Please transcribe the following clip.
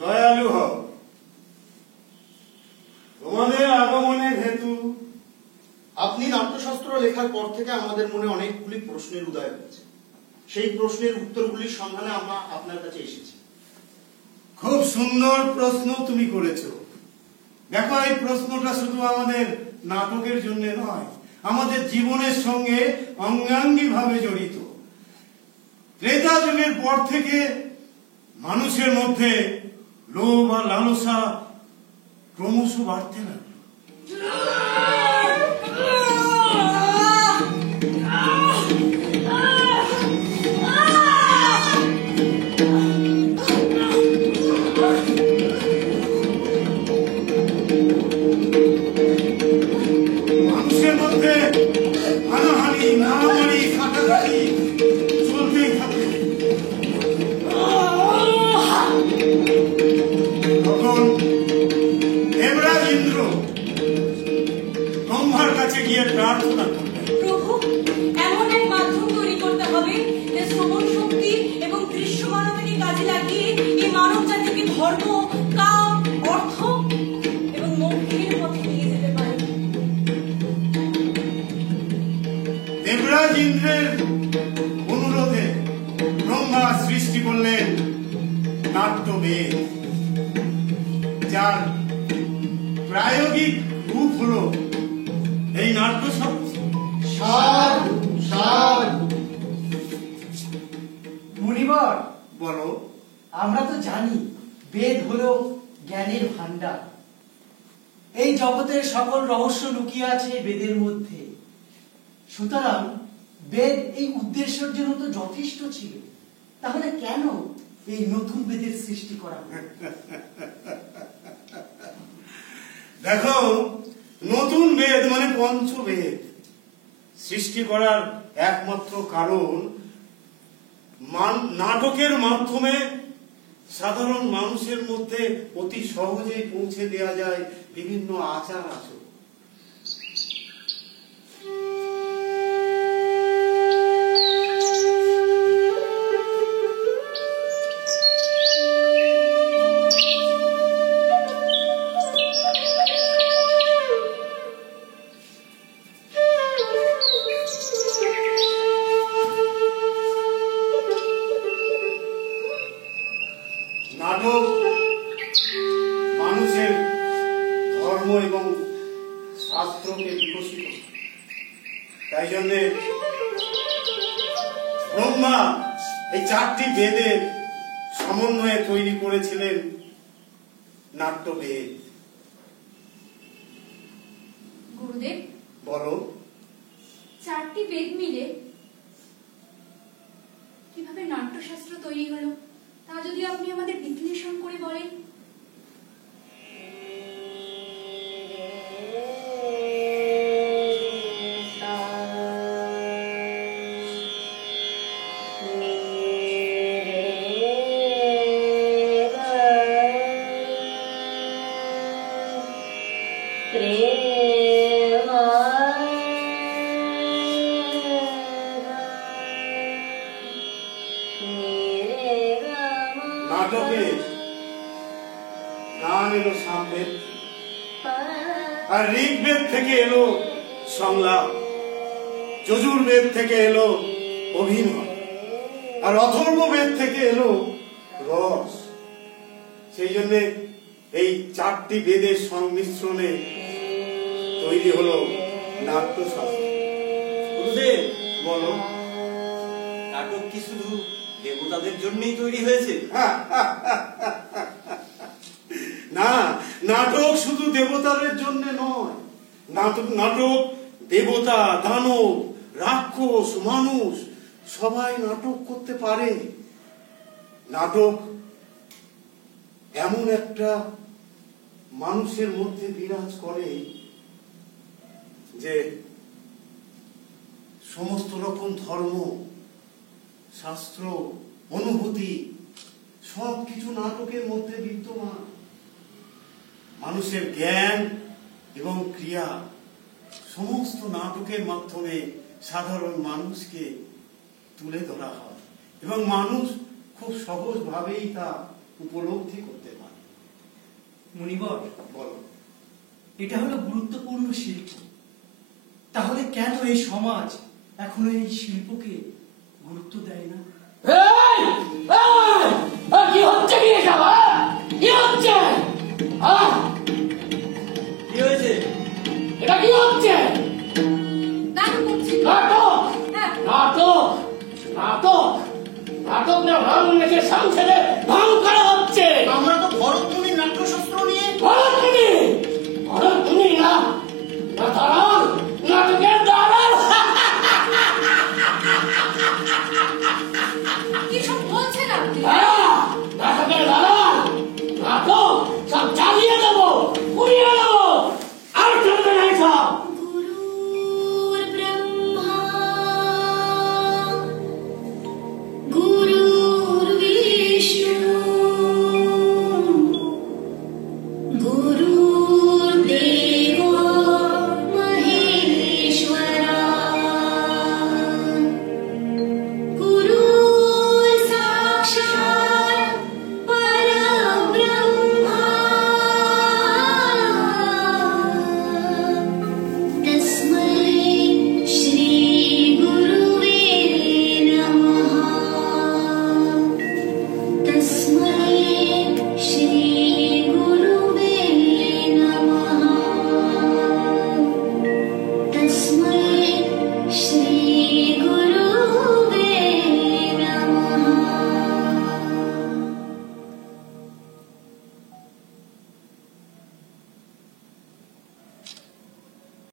দয়ালু হও। তোমাদের আগমনের হেতু। আপনি নাট্যশাস্ত্র লেখার পর থেকে আমাদের মনে অনেকগুলি প্রশ্নের উদয় হয়েছে। সেই প্রশ্নের উত্তরগুলির সন্ধানে আমরা আপনার কাছে এসেছি। খুব সুন্দর প্রশ্ন তুমি করেছো। দেখো, এই প্রশ্নটা শুধু আমাদের নাটকের জন্য নয়, আমাদের জীবনের সঙ্গে অঙ্গাঙ্গী ভাবে জড়িত। ত্রেতা যুগের পর থেকে মানুষের মধ্যে লোভ আর লালসা ক্রমশ বাড়তে লাগলো। মানুষের মধ্যে হানাহানি, মারামারি, কাটাকাটি চলতেই থাকে। তখন দেবরাজ ইন্দ্র ব্রহ্মার কাছে গিয়ে প্রার্থনা করলেন, প্রভু, এমন এক মাধ্যম তৈরি করতে হবে যে শ্রবণ শক্তি এবং দৃশ্যমানতাকে কাজে লাগিয়ে এই মানব জাতিকে ধর্ম, কাম, অর্থ এবং মোক্ষের পথে নিয়ে যেতে পারে। দেবরাজ ইন্দ্রের অনুরোধে ব্রহ্মা সৃষ্টি করলেন নাট্যবেদ, যার প্রায়োগিক রূপ হল এই নাট্যশাস্ত্র। মুনিবর, বলো। আমরা তো জানি বেদ হলো জ্ঞানের ভান্ডার। এই জগতের সকল রহস্য লুকিয়ে আছে বেদের মধ্যে। সুতরাং বেদ এই উদ্দেশ্যের জন্য তো যথেষ্ট ছিল। তাহলে কেন এই নতুন বেদের সৃষ্টি করা হলো? দেখো, নতুন বেদ মানে পঞ্চবেদ সৃষ্টি করার একমাত্র কারণ নাটকের মাধ্যমে সাধারণ মানুষের মধ্যে অতি সহজেই পৌঁছে দেওয়া যায় বিভিন্ন আচার আচরণ। বিকশিত হয়। তাই জন্যে ব্রহ্মা এই 4টি বেদের সমন্বয়ে তৈরি করেছিলেন নাট্যবেদ। গুরুদেব, বলো। 4টি বেদ মিলে কিভাবে নাট্যশাস্ত্র তৈরি হলো তা যদি আপনি আমাদের বিশ্লেষণ করে বলেন। নাটকে গান এলো সামবেদ, আর ঋগ্বেদ থেকে এলো সংলাপ, যজুর্বেদ থেকে এলো অভিনয়, আর অথর্ববেদ থেকে এলো রস। সেই জন্য এই 4টি বেদের সংমিশ্রণে তৈরি হলো নাট্যশাস্ত্র। গুরুদেব, বলো। নাটক কি শুধু দেবতাদের জন্যই তৈরি হয়েছে? না, নাটক শুধু দেবতাদের জন্য নয়। নাটক দেবতা, দানব, রাক্ষস, মানুষ সবাই নাটক করতে পারে। নাটক এমন একটা মানুষের মধ্যে বিরাজ করে যে সমস্ত রকম ধর্ম, শাস্ত্র, অনুভূতি সবকিছু নাটকের মধ্যে বিদ্যমান। মানুষের জ্ঞান এবং ক্রিয়া সমস্ত নাটকের মাধ্যমে সাধারণ মানুষকে তুলে ধরা হয় এবং মানুষ খুব সহজভাবেই তা উপলব্ধি করতে পারে। মুনিবর, বলো। এটা হলো গুরুত্বপূর্ণ শিল্প। তাহলে কেন এই সমাজ এখনো এই শিল্পকে গুরুত্ব দেয় না? কি হচ্ছে কি এটা? কি হচ্ছে? কি হয়েছে? এটা কি হচ্ছে? নাটক করছি। নাটক হ্যাঁ, নাটক নাটক নাটক না ভাঙ রেখে সংসারে ভাঙ করা হচ্ছে। আমরা তো ভরতমুনির নাট্যশাস্ত্র নিয়ে ভরতমুনি